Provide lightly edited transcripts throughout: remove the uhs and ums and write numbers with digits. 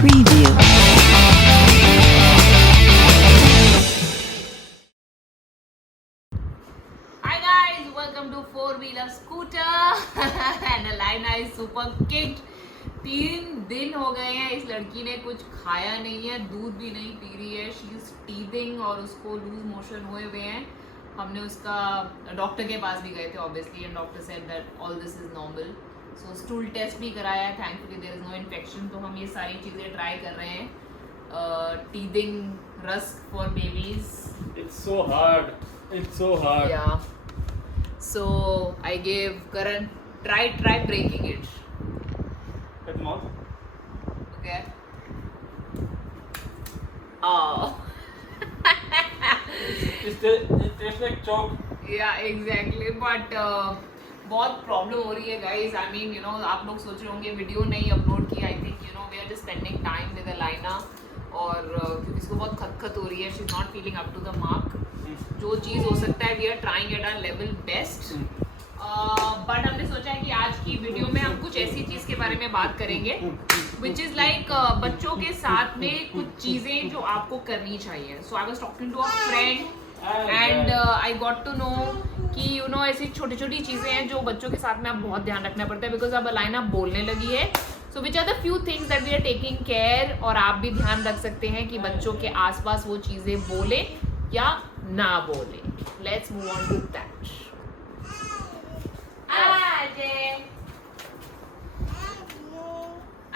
Preview. Hi guys, welcome to Four Wheeler Scooter and Alina is super kicked. 3 दिन हो गए हैं, इस लड़की ने कुछ खाया नहीं है, दूध भी नहीं पी रही है. शी इज टीथिंग और उसको लूज मोशन हुए हैं. हमने उसका डॉक्टर के पास भी गए थे obviously and doctor said that all this is normal. So stool test भी कराया है, thankfully there is no infection. तो हम ये सारी चीज़ें ट्राई कर रहे हैं. Teething rusk for babies. It's so hard. It's so hard. Yeah. So I gave Karan try breaking it. With mouth. Okay. Oh. It tastes like chalk. Yeah, exactly. But बहुत problem हो रही है guys. I mean you know आप लोग सोच रहे होंगे video नहीं अपलोड की. I think you know we are just spending time with Alina और क्योंकि इसको बहुत खतखत हो रही है. She is not feeling up to the mark. जो चीज़ हो सकता है we are trying at our level best. But हमने सोचा है कि आज की वीडियो में हम कुछ ऐसी चीज़ के बारे में बात करेंगे विच इज़ लाइक बच्चों के साथ में कुछ चीज़ें जो आपको करनी चाहिए. So I was talking to a friend and I got to know कि यू नो ऐसी छोटी छोटी चीज़ें हैं जो बच्चों के साथ में अब बहुत ध्यान रखना पड़ता है बिकॉज अब अलाइना बोलने लगी है. So which are the few things that we are taking care और आप भी ध्यान रख सकते हैं कि बच्चों के आसपास वो चीज़ें बोले या ना बोले. Let's move on to that.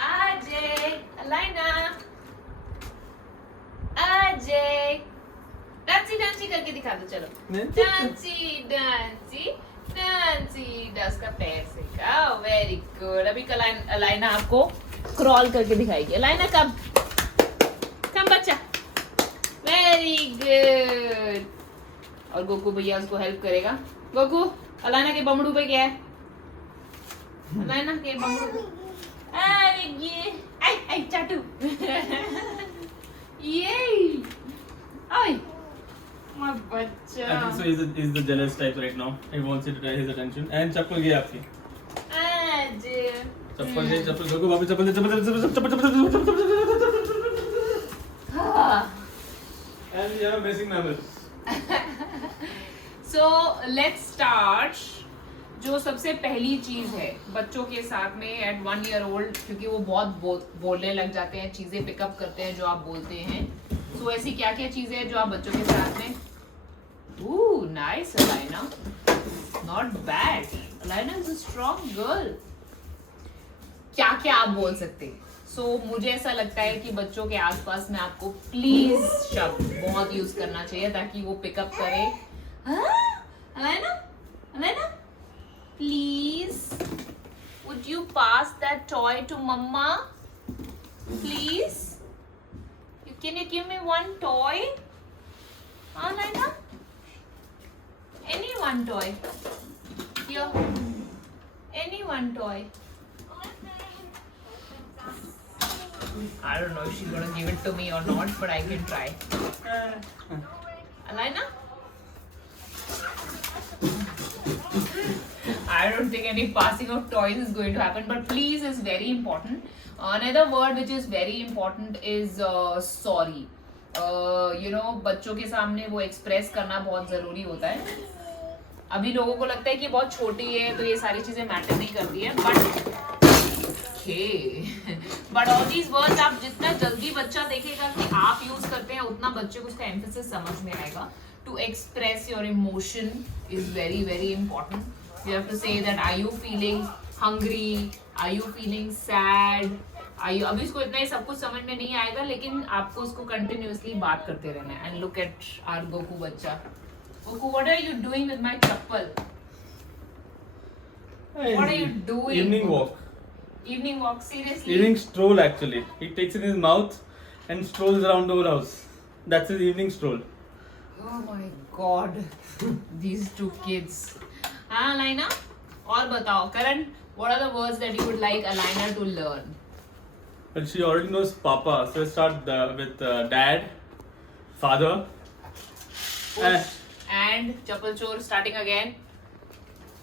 Ajay, Alina, Ajay, डांसी करके दिखा दो. चलो डांसी उसका पैर से का. Very good. अभी अलाइना आपको क्रॉल करके दिखाएगी. अलाइना कम बच्चा. Very good. और गोकू भैया उसको हेल्प करेगा. गोकू अलाइना के बमड़ू पे क्या है? अलाइना के बमड़ू पे अरे ये आई चाटू. ये आई माय बच्चा. I think so. He's the jealous type right now. He wants you to try his attention. And चप्पल गई आपकी. आज चप्पल देखो वापस चप्पल. And you are missing numbers. So let's start. जो सबसे पहली चीज है बच्चों के साथ में एट 1 year old, क्योंकि वो बहुत बोलने लग जाते हैं, चीजें पिकअप करते हैं जो आप बोलते हैं. सो ऐसी क्या क्या चीजें हैं जो आप बच्चों के साथ में. Oh nice Alaina, not bad. Alaina is a strong girl. क्या क्या आप बोल सकते हैं. सो मुझे ऐसा लगता है कि बच्चों के आसपास में आपको प्लीज शब्द बहुत यूज करना चाहिए ताकि वो पिकअप करे. Alina, please, would you pass that toy to Mama? Please, can you give me one toy? Alina, any one toy. Here, any one toy. I don't know if she's gonna give it to me or not, but I can try. Alina? I don't think any passing of toys is going to happen, but please is very important. Another word which is very important is sorry. You know, बच्चों के सामने वो express करना बहुत ज़रूरी होता है. अभी लोगों को लगता है कि बहुत छोटी है तो ये सारी चीज़ें मैटर नहीं करती है, बट ऑल दीज वर्ड्स आप जितना जल्दी बच्चा देखेगा कि आप यूज करते हैं उतना बच्चे को उसका एम्फेसिस समझ में आएगा. To express your emotion is very very important. You have to say that are you feeling hungry, are you feeling sad, are you. अभी इसको इतना ही सब कुछ समझ में नहीं आएगा लेकिन आपको उसको कंटिन्यूअसली बात करते रहना है. And look at our Goku बच्चा. Goku, what are you doing with my chappal? What are you doing? Evening walk. Evening walk, seriously? Evening stroll actually. He takes it in his mouth and strolls around the whole house. That's his evening stroll. Oh my God, these two kids. हाँ Alina, और बताओ Karan, what are the words that you would like Alina to learn? Well, she already knows Papa, so let's start with Dad, Father, and Chappal Chor starting again.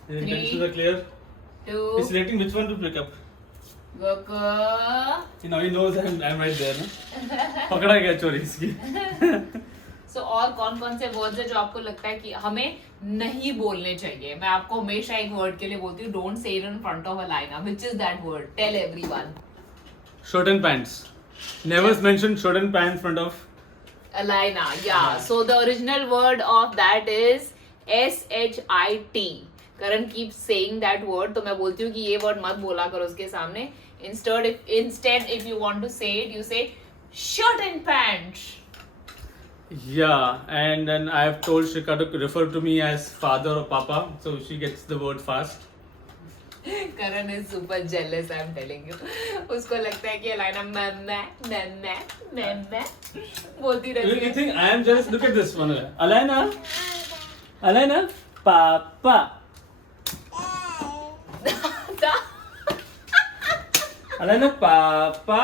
His intentions are clear. 2. He's selecting which one to pick up. Goku. Now he knows I'm right there, ना? पकड़ा गया चोरी इसकी. So, और कौन कौन से words है जो आपको लगता है कि हमें नहीं बोलने चाहिए? मैं आपको हमेशा एक वर्ड के लिए बोलती हूँ, don't say it in front of Alina. Which is that word? Tell everyone. Shirt and pants. Never mention shirt and pants in front of. Alaina, yeah. So the original word of that is shit. Karan keeps saying that word. तो मैं बोलती हूँ कि ये word मत बोला करो उसके सामने. Instead, if you want to say it, you say shirt and pants. Yeah, and then I have told Shika to refer to me as father or papa, so she gets the word fast. Karan is super jealous, I'm telling you. उसको लगता है कि Alaina मैं बोलती रहती है. You think I am jealous? Look at this one. Alaina, papa. Alaina, papa.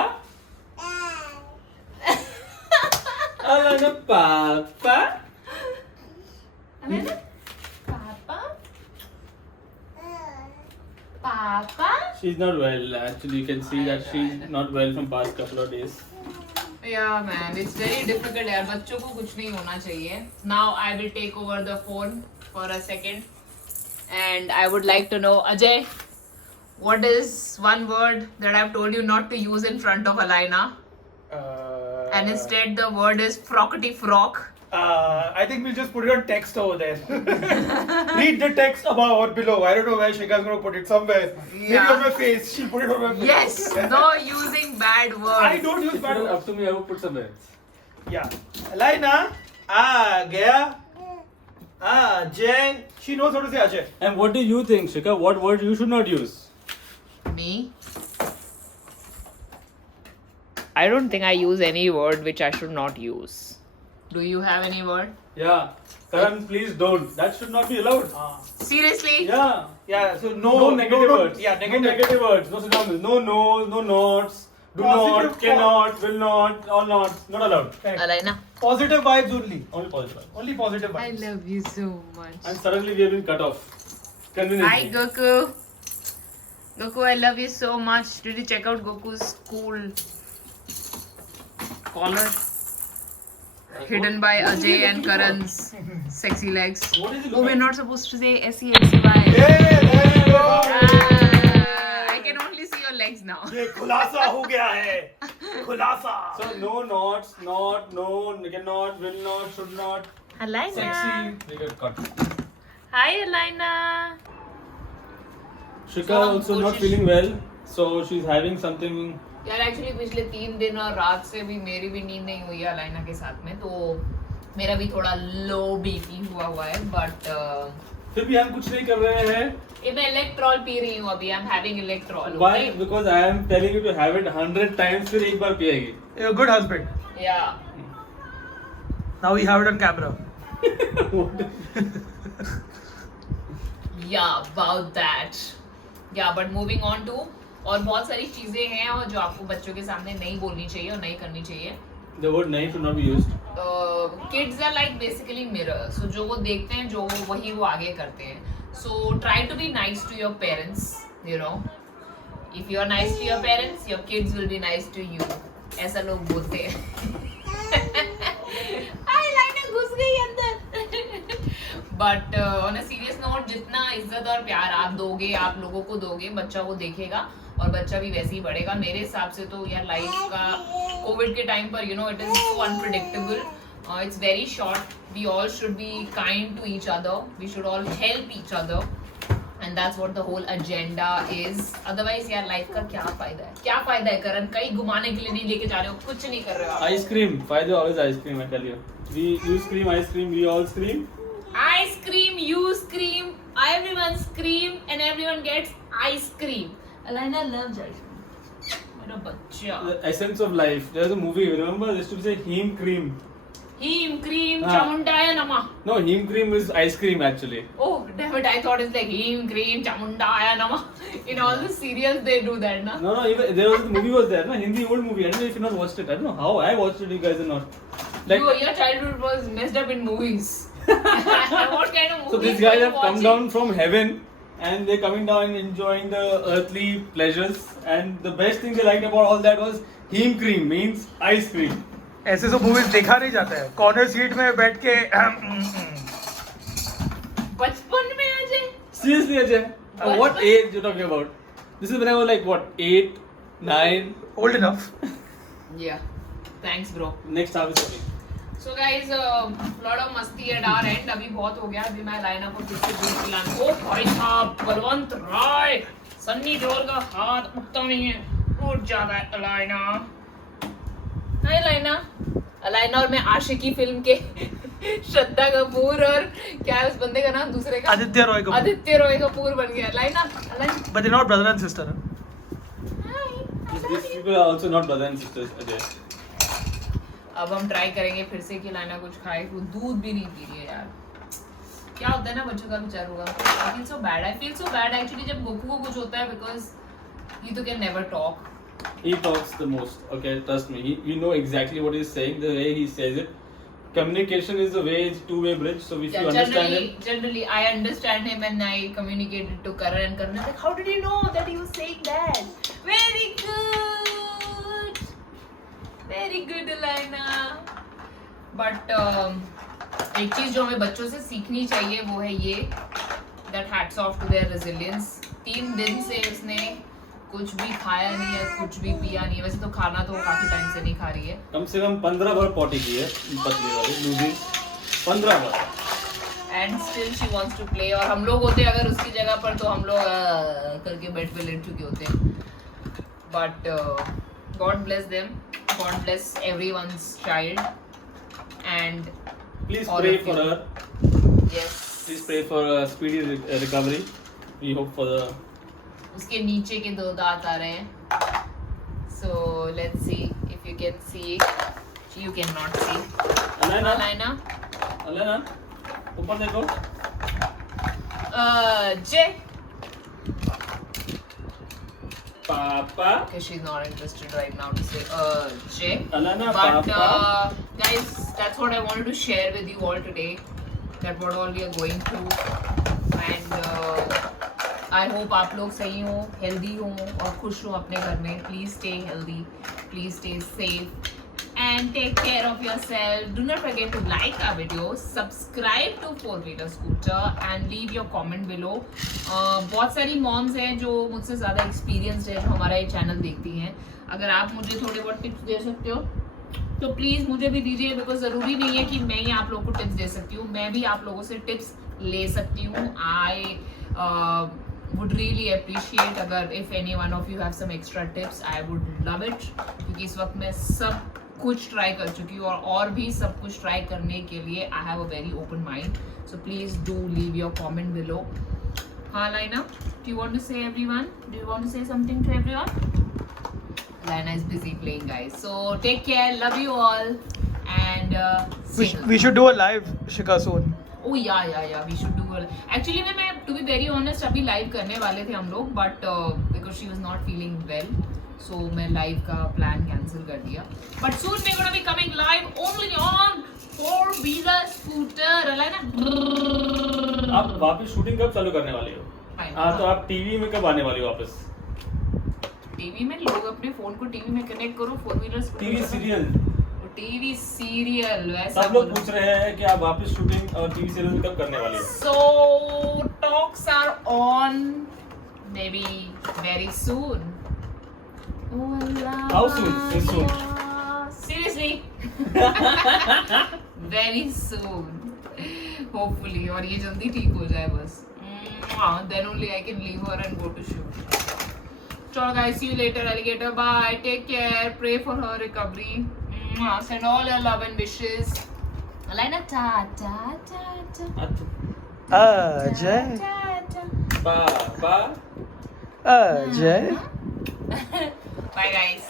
Alaina, papa. Alaina, papa. Papa. She's not well. Actually, you can see that she's not well from past couple of days. Yeah, man, it's very difficult. यार बच्चों को कुछ नहीं होना चाहिए. Now I will take over the phone for a second, and I would like to know, Ajay, what is one word that I've told you not to use in front of Alaina, and instead the word is frockety frock. I think we'll just put it on text over there. Read the text above or below. I don't know where Shika's going to put it. Somewhere. Maybe Yeah. on my face. She'll put it on my face. Yes, no using bad words. I don't use bad words. Up to me, I will put somewhere. Yeah. Alaina. Gaya. Jay. She knows how to say Ajay. And what do you think, Shika? What word you should not use? Me? I don't think I use any word which I should not use. Do you have any word? Yeah. Karan, please don't. That should not be allowed. Seriously? Yeah. Yeah. So No negative words. Yeah, No negative words. No synonyms. No no's, no nots. Do Positive not, cannot, will not, all not. Not allowed. Correct. Alaina. Positive vibes only. Only positive. Only positive I vibes. love you so much. And suddenly we have been cut off. Conveniently. Hi Goku. Goku, I love you so much. Did you check out Goku's cool collar? Hidden by Ajay and Karan's sexy legs. What is it? Oh, we're not supposed to say S-E-X-Y. Hey, there you go. I can only see your legs now. ये खुलासा हो गया है. खुलासा. So no nots, not, no, cannot, will not, should not. Alaina. Sexy. We get cut. Hi Alaina. Shika So, also not कोशिश- feeling well. So she's having something. यार actually पिछले 3 दिन और रात से भी मेरी भी नींद नहीं हुई है अलाइना के साथ में, तो मेरा भी थोड़ा लो बीपी हुआ है. बट फिर भी हम कुछ नहीं कर रहे हैं. ये मैं इलेक्ट्रॉल पी रही हूँ अभी. I am having Electral. Why? Because I am telling you to have it 100 times. फिर एक बार पिएगी. You're a good husband. या Now we have it on camera. या अबाउट दैट. या बट मूविंग ऑन टू, और बहुत सारी चीजें हैं और जो आपको बच्चों के सामने नहीं बोलनी चाहिए और नहीं करनी चाहिए. The word nahi should not be used. Kids are like basically mirror. So जो वो देखते हैं जो वही वो आगे करते हैं. So try to be nice to your parents. You know, if you are nice to your parents, your kids will be nice to you. ऐसा लोग बोलते हैं. आईलाइनर घुस गई अंदर. But on a serious note, जितना इज्जत और प्यार आप दोगे, आप लोगों को दोगे, बच्चा वो देखेगा और बच्चा भी वैसे ही बढ़ेगा. मेरे हिसाब से तो यार लाइफ का कोविड के टाइम पर, you know, it is so unpredictable. It's very short. We all should be kind to each other. We should all help each other. And that's what the whole agenda is. Otherwise यार life का क्या फायदा है? क्या फायदा है करण? कहीं घुमाने के लिए नहीं लेके जा रहे हो, कुछ नहीं कर रहे हो आप. Ice cream. Father always ice cream. I tell you. You scream ice cream. We all scream. I scream, you scream, everyone scream, and everyone gets ice cream. Alaina loves ice cream. मेरा बच्चा. The essence of life. There's a movie. Remember? They used to say heme cream. Heem cream, Ah. Chamundaya Nama. No, heme cream is ice cream actually. Oh, damn it! I thought it's like Heem cream, Chamundaya Nama. In all the serials they do that, na? No, even there was the movie was there. No, Hindi old movie. I don't know if you not watched it. I don't know how I watched it. You guys are not. Like Your childhood was messed up in movies. What kind of movies? so, these guys were you have come watching? down from heaven and they're coming down and enjoying the earthly pleasures. And the best thing they liked about all that was heme cream, means ice cream. ऐसे सब movies देखा नहीं जाता है, corner seat में बैठ के बचपन में Ajay Seriously, Ajay? What age you talking about? This is when I was like what, 8, 9. Old enough. yeah thanks bro. Next half is coming. So guys, lot of मस्ती at our end. अभी बहुत हो गया. अभी मैं लाइना को फिर से दूध पिलाना. ओ भाई साहब, बलवंत राय, सन्नी देओल का हाथ उठता नहीं है, उठ जाता है लाइना. हाय लाइना. लाइना और मैं आशिकी फिल्म के श्रद्धा कपूर और क्या है उस बंदे का नाम, दूसरे का आदित्य रॉय कपूर. आदित्य रॉय कपूर बन गया. लाइना But they're not brother and sister. These people are also not brothers and sisters, Ajay. अब हम ट्राई करेंगे फिर से कि लाइना कुछ खाए. वो दूध भी नहीं पी रही है यार. क्या होता है ना बच्चों का विचार होगा. I feel so bad. I feel so bad actually जब गोकू को कुछ होता है because he तो can never talk. He talks the most. Okay, trust me. You know exactly what he's saying. The way he says it. Communication is a way, it's two-way bridge. So if you understand him. Generally, I understand him and I communicated to Karan and Karan is like, how did you know that he was saying that? Very good. Very good, Elena. But एक चीज जो हमें बच्चों से सीखनी चाहिए वो है ये, that hats off to their resilience. 3 दिन से उसने कुछ भी खाया नहीं है, कुछ भी पिया नहीं है. वैसे तो खाना तो काफी टाइम से नहीं खा रही है. कम से कम 15 बार पॉटी की है पतली वाली लूजी, 15 बार. And still she wants to play. और हम लोग होते अगर उसकी जगह पर तो हम लोग करके बेड पे लेट चुके होते हैं. But God bless them. God bless everyone's child. And Please all pray of for you. her. Yes. Please pray for a speedy recovery. We hope for the. उसके नीचे के 2 दांत आ रहे हैं. So let's see if you can see. You cannot see. Alena, Laina. Alena, ऊपर देखो. Jay. Papa. Okay, she's not interested right now to say Jay. Alena, But Papa. guys, that's what I wanted to share with you all today. That what all we are going through. And I hope आप लोग सही हो, healthy हो और खुश हो अपने घर में. Please stay healthy. Please stay safe. And take care of yourself. Do not forget to like our video, subscribe to 4-Wheeler Scooter and leave your comment below. बहुत सारी मॉम्स हैं जो मुझसे ज़्यादा एक्सपीरियंस्ड है, जो हमारा ये चैनल देखती हैं. अगर आप मुझे थोड़े बहुत टिप्स दे सकते हो तो प्लीज़ मुझे भी दीजिए. बिकॉज ज़रूरी नहीं है कि मैं ही आप लोगों को टिप्स दे सकती हूँ, मैं भी आप लोगों से टिप्स ले सकती हूँ. आई would really appreciate अगर if any one of you have some extra tips, I would love it. क्योंकि इस वक्त मैं सब कुछ ट्राई कर चुकी हूँ और भी सब कुछ ट्राई करने के लिए I have a very open mind. So please do leave your comment below. हाँ Laina, do you want to say everyone? Do you want to say something to everyone? Laina is busy playing, guys. So take care, love you all, and We should do a live Shika soon. Oh yeah, we should do it. Actually मैं to be very honest अभी live करने वाले थे हम लोग, but because she was not feeling well, so मैं live का plan cancel कर दिया. But soon we're gonna be coming live only on 4-Wheeler Scooter. है ना? आप वापस शूटिंग कब चालू करने वाले हो? हाँ, तो आप टीवी में कब आने वाली हो वापस? टीवी में लोग अपने फोन को टीवी में कनेक्ट करो. 4-Wheeler Scooter TV serial. TV serial वैसा सब लोग पूछ रहे हैं कि आप वापस शूटिंग और टीवी सीरियल कब करने वाले हो? So talks are on, maybe very soon. Oh Allah. How soon? Say soon. Seriously. Very soon. Hopefully. और ये जल्दी ठीक हो जाए बस. Then only I can leave her and go to shoot. Chalo guys, see you later alligator. Bye. Take care. Pray for her recovery. Send all your love and wishes. Alina, ta ta ta ta. Ajay. Bye. Ajay. Bye guys.